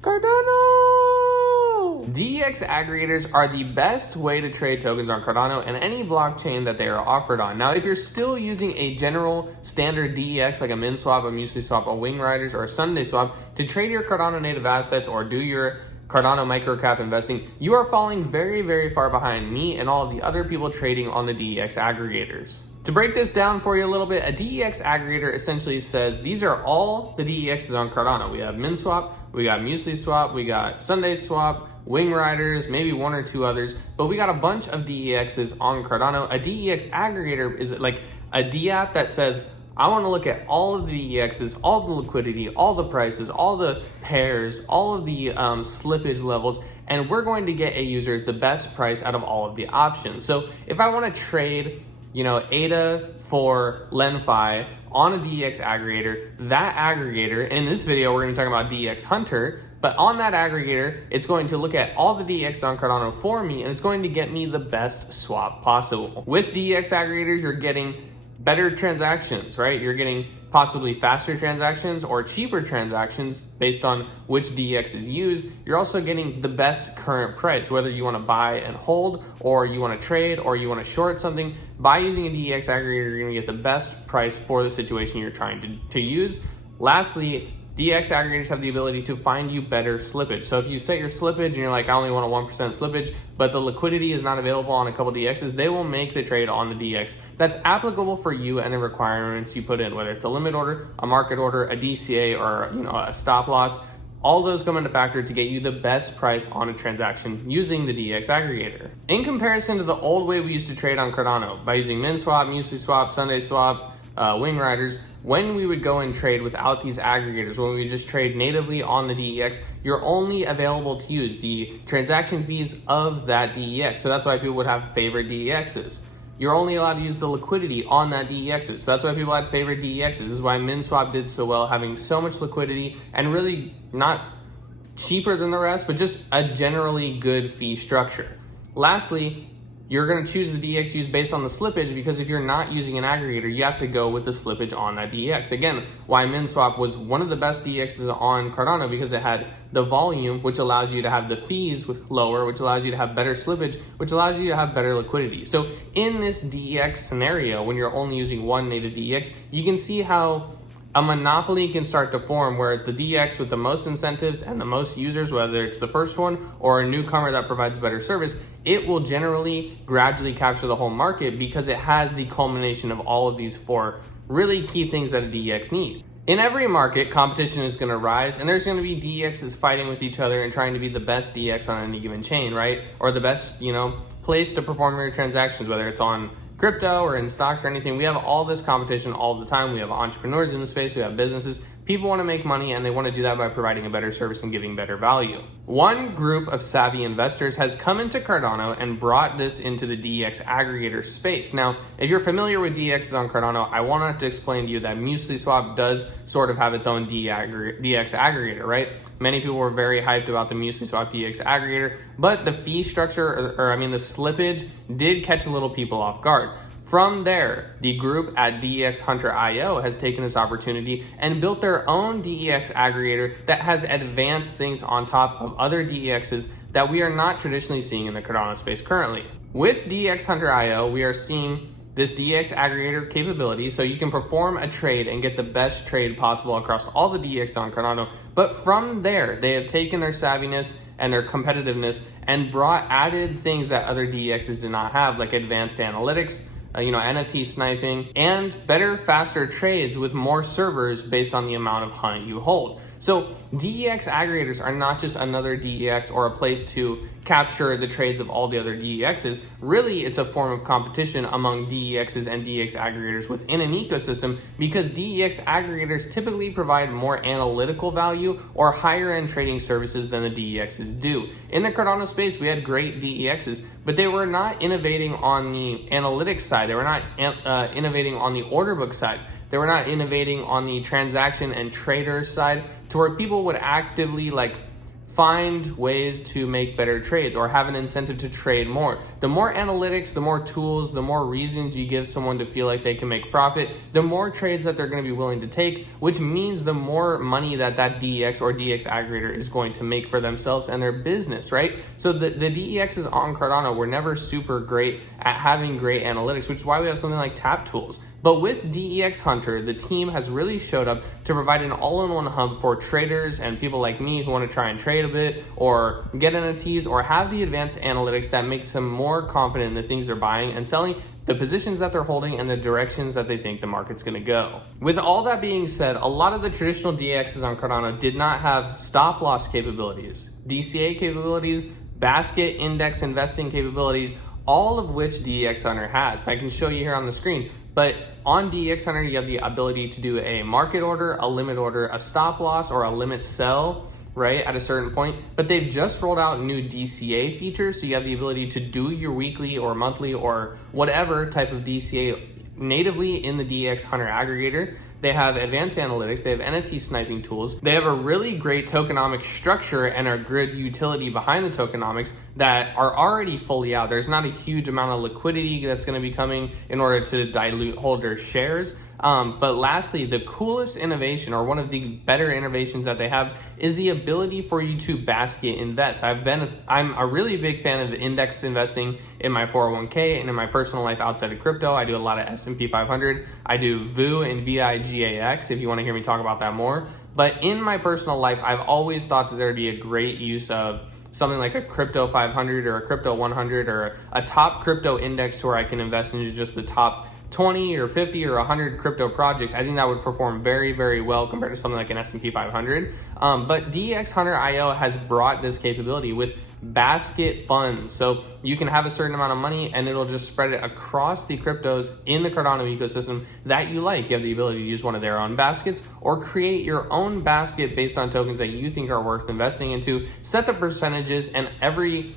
Cardano! DEX aggregators are the best way to trade tokens on Cardano and any blockchain that they are offered on. Now, if you're still using a general standard DEX like a min swap, a muesli swap, a wing riders, or a Sunday swap to trade your Cardano native assets or do your Cardano microcap investing, you are falling very, very far behind me and all of the other people trading on the DEX aggregators. To break this down for you a little bit, a DEX aggregator essentially says these are all the DEXs on Cardano. We have min swap, we got muesli swap, we got Sunday swap, wing riders, maybe one or two others, but we got a bunch of DEXs on Cardano. A DEX aggregator is like a DApp that says, I want to look at all of the DEXs, all the liquidity, all the prices, all the pairs, all of the slippage levels, and we're going to get a user the best price out of all of the options. So if I want to trade, ADA for LenFi on a DEX aggregator, that aggregator, in this video we're going to talk about Dex Hunter, but on that aggregator, it's going to look at all the DEX on Cardano for me, and it's going to get me the best swap possible. With DEX aggregators, you're getting better transactions, right? You're getting possibly faster transactions or cheaper transactions based on which DEX is used. You're also getting the best current price, whether you want to buy and hold, or you want to trade, or you want to short something. By using a DEX aggregator, you're going to get the best price for the situation you're trying to use. Lastly, DEX aggregators have the ability to find you better slippage. So if you set your slippage and you're like, I only want a 1% slippage, but the liquidity is not available on a couple DEXs, they will make the trade on the DEX that's applicable for you and the requirements you put in, whether it's a limit order, a market order, a DCA, or a stop loss. All those come into factor to get you the best price on a transaction using the DEX aggregator. In comparison to the old way we used to trade on Cardano, by using min swap, muesli swap, Sunday swap, wing riders, when we would go and trade without these aggregators, when we just trade natively on the DEX, you're only available to use the transaction fees of that DEX. So that's why people would have favorite DEXs. You're only allowed to use the liquidity on that DEXs. So that's why people had favorite DEXs. This is why min swap did so well, having so much liquidity and really not cheaper than the rest, but just a generally good fee structure. Lastly, you're going to choose the DEX used based on the slippage, because if you're not using an aggregator, you have to go with the slippage on that DEX. Again, why min swap was one of the best DEXs on Cardano, because it had the volume, which allows you to have the fees lower, which allows you to have better slippage, which allows you to have better liquidity. So in this DEX scenario, when you're only using one native DEX, you can see how a monopoly can start to form, where the DEX with the most incentives and the most users, whether it's the first one or a newcomer that provides better service, it will generally gradually capture the whole market, because it has the culmination of all of these four really key things that a DEX needs. In every market, competition is going to rise, and there's going to be DEXs fighting with each other and trying to be the best DEX on any given chain, right? Or the best, place to perform your transactions, whether it's on crypto or in stocks or anything. We have all this competition all the time. We have entrepreneurs in the space, we have businesses. People want to make money, and they want to do that by providing a better service and giving better value. One group of savvy investors has come into Cardano and brought this into the DEX aggregator space. Now, if you're familiar with DEXs on Cardano, I won't have to explain to you that muesli swap does sort of have its own DEX aggregator, right? Many people were very hyped about the muesli swap DEX aggregator, but the fee structure, the slippage did catch a little people off guard. From there, the group at Dex Hunter IO has taken this opportunity and built their own DEX aggregator that has advanced things on top of other DEXs that we are not traditionally seeing in the Cardano space currently. With Dex Hunter IO, we are seeing this DEX aggregator capability, so you can perform a trade and get the best trade possible across all the DEX on Cardano. But from there, they have taken their savviness and their competitiveness and added things that other DEXs did not have, like advanced analytics, NFT sniping, and better, faster trades with more servers based on the amount of hunt you hold. So DEX aggregators are not just another DEX or a place to capture the trades of all the other DEXs. Really, it's a form of competition among DEXs and DEX aggregators within an ecosystem, because DEX aggregators typically provide more analytical value or higher end trading services than the DEXs do. In the Cardano space, we had great DEXs, but they were not innovating on the analytics side. They were not innovating on the order book side. They were not innovating on the transaction and trader side, to where people would actively find ways to make better trades or have an incentive to trade more. The more analytics, the more tools, the more reasons you give someone to feel like they can make profit, the more trades that they're going to be willing to take, which means the more money that DEX or DEX aggregator is going to make for themselves and their business, right? So the DEXs on Cardano were never super great at having great analytics, which is why we have something like tap tools. But with Dex Hunter, the team has really showed up to provide an all-in-one hub for traders and people like me who want to try and trade a bit or get NFTs or have the advanced analytics that makes them more confident in the things they're buying and selling, the positions that they're holding, and the directions that they think the market's going to go. With all that being said, a lot of the traditional DEXs on Cardano did not have stop loss capabilities, DCA capabilities, basket index investing capabilities, all of which Dex Hunter has. I can show you here on the screen. But on Dex Hunter, you have the ability to do a market order, a limit order, a stop loss, or a limit sell, right, at a certain point. But they've just rolled out new DCA features, so you have the ability to do your weekly or monthly or whatever type of DCA natively in the Dex Hunter aggregator. They have advanced analytics, they have NFT sniping tools, they have a really great tokenomic structure and a good utility behind the tokenomics that are already fully out. There's not a huge amount of liquidity that's going to be coming in order to dilute holder shares. But lastly, the coolest innovation, or one of the better innovations that they have, is the ability for you to basket invest. I'm a really big fan of index investing in my 401k and in my personal life outside of crypto. I do a lot of S&P 500. I do VU and VIGAX if you want to hear me talk about that more. But in my personal life, I've always thought that there'd be a great use of something like a crypto 500 or a crypto 100 or a top crypto index to where I can invest into just the top 20 or 50 or 100 crypto projects. I think that would perform very, very well compared to something like an S&P 500. But Dex Hunter IO has brought this capability with basket funds. So you can have a certain amount of money and it'll just spread it across the cryptos in the Cardano ecosystem that you like. You have the ability to use one of their own baskets or create your own basket based on tokens that you think are worth investing into. Set the percentages, and every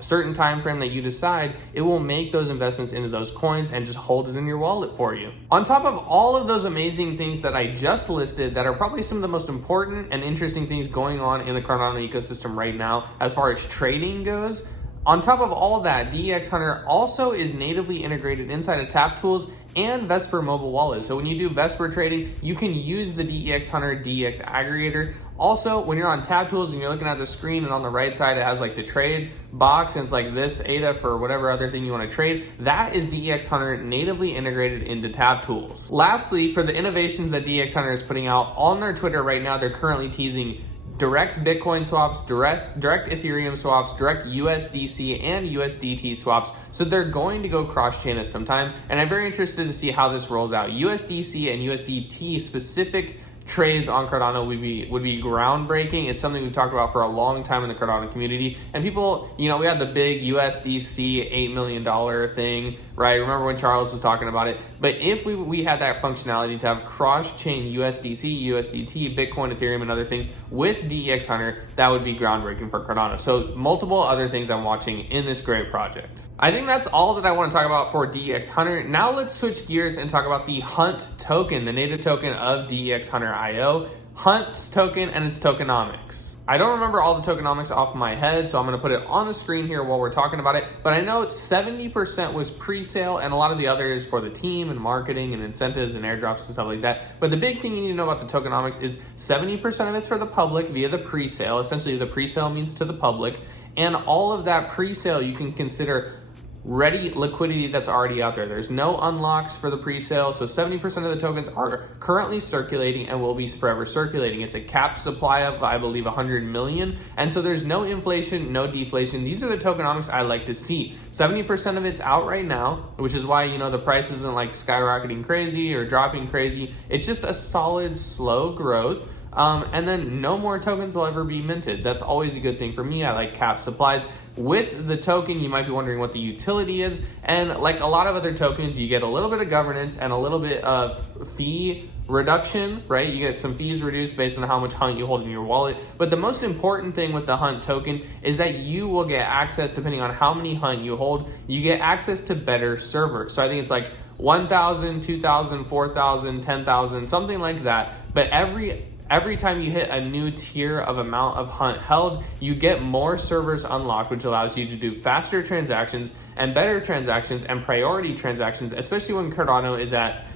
certain time frame that you decide, it will make those investments into those coins and just hold it in your wallet for you. On top of all of those amazing things that I just listed that are probably some of the most important and interesting things going on in the Cardano ecosystem right now as far as trading goes, on top of all that, Dex Hunter also is natively integrated inside of Tap Tools and Vesper mobile wallet. So when you do Vesper trading, you can use the Dex Hunter DEX aggregator. Also, when you're on Tap Tools and you're looking at the screen and on the right side it has like the trade box and it's like this ADA for whatever other thing you want to trade, that is Dex Hunter natively integrated into Tap Tools. Lastly, for the innovations that Dex Hunter is putting out on their Twitter right now, they're currently teasing direct Bitcoin swaps, direct Ethereum swaps, direct USDC and USDT swaps. So they're going to go cross-chain us sometime, and I'm very interested to see how this rolls out. USDC and USDT specific trades on Cardano would be groundbreaking. It's something we've talked about for a long time in the Cardano community. And people, we had the big USDC $8 million thing, right? Remember when Charles was talking about it? But if we had that functionality to have cross-chain USDC, USDT, Bitcoin, Ethereum, and other things with Dex Hunter, that would be groundbreaking for Cardano. So multiple other things I'm watching in this great project. I think that's all that I want to talk about for Dex Hunter. Now let's switch gears and talk about the Hunt token, the native token of Dex Hunter IO. Hunt's token and its tokenomics. I don't remember all the tokenomics off my head, so I'm going to put it on the screen here while we're talking about it, but I know 70% was pre-sale and a lot of the others for the team and marketing and incentives and airdrops and stuff like that. But the big thing you need to know about the tokenomics is 70% of it's for the public via the pre-sale. Essentially, the pre-sale means to the public, and all of that pre-sale you can consider ready liquidity that's already out there. There's no unlocks for the pre-sale, so 70% of the tokens are currently circulating and will be forever circulating. It's a capped supply of, I believe, 100 million, and so there's no inflation, no deflation. These are the tokenomics I like to see. 70% of it's out right now, which is why, the price isn't like skyrocketing crazy or dropping crazy. It's just a solid, slow growth. And then no more tokens will ever be minted. That's always a good thing for me. I like cap supplies. With the token, you might be wondering what the utility is. And like a lot of other tokens, you get a little bit of governance and a little bit of fee reduction, right? You get some fees reduced based on how much Hunt you hold in your wallet. But the most important thing with the Hunt token is that you will get access, depending on how many Hunt you hold, you get access to better servers. So I think it's like 1,000, 2,000, 4,000, 10,000, something like that. But every every time you hit a new tier of amount of hunt held, you get more servers unlocked, which allows you to do faster transactions and better transactions and priority transactions, especially when Cardano is at,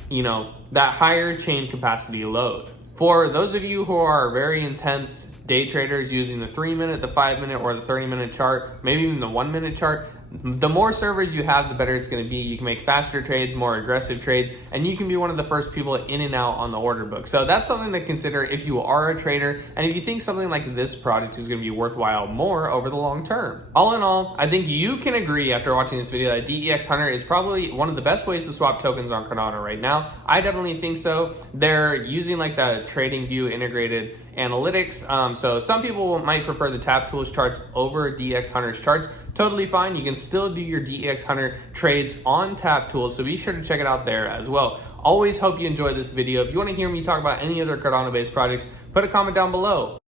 that higher chain capacity load. For those of you who are very intense day traders using the 3-minute, the 5-minute, or the 30-minute chart, maybe even the 1-minute chart, the more servers you have, the better it's going to be. You can make faster trades, more aggressive trades, and you can be one of the first people in and out on the order book. So that's something to consider if you are a trader and if you think something like this product is going to be worthwhile more over the long term. All in all, I think you can agree after watching this video that Dex Hunter is probably one of the best ways to swap tokens on Cardano right now. I definitely think so. They're using like the trading view integrated analytics. So some people might prefer the Tap Tools charts over Dex Hunter's charts. Totally fine. You can still do your Dex Hunter trades on Tap Tools, so be sure to check it out there as well. Always hope you enjoyed this video. If you want to hear me talk about any other Cardano based projects, put a comment down below.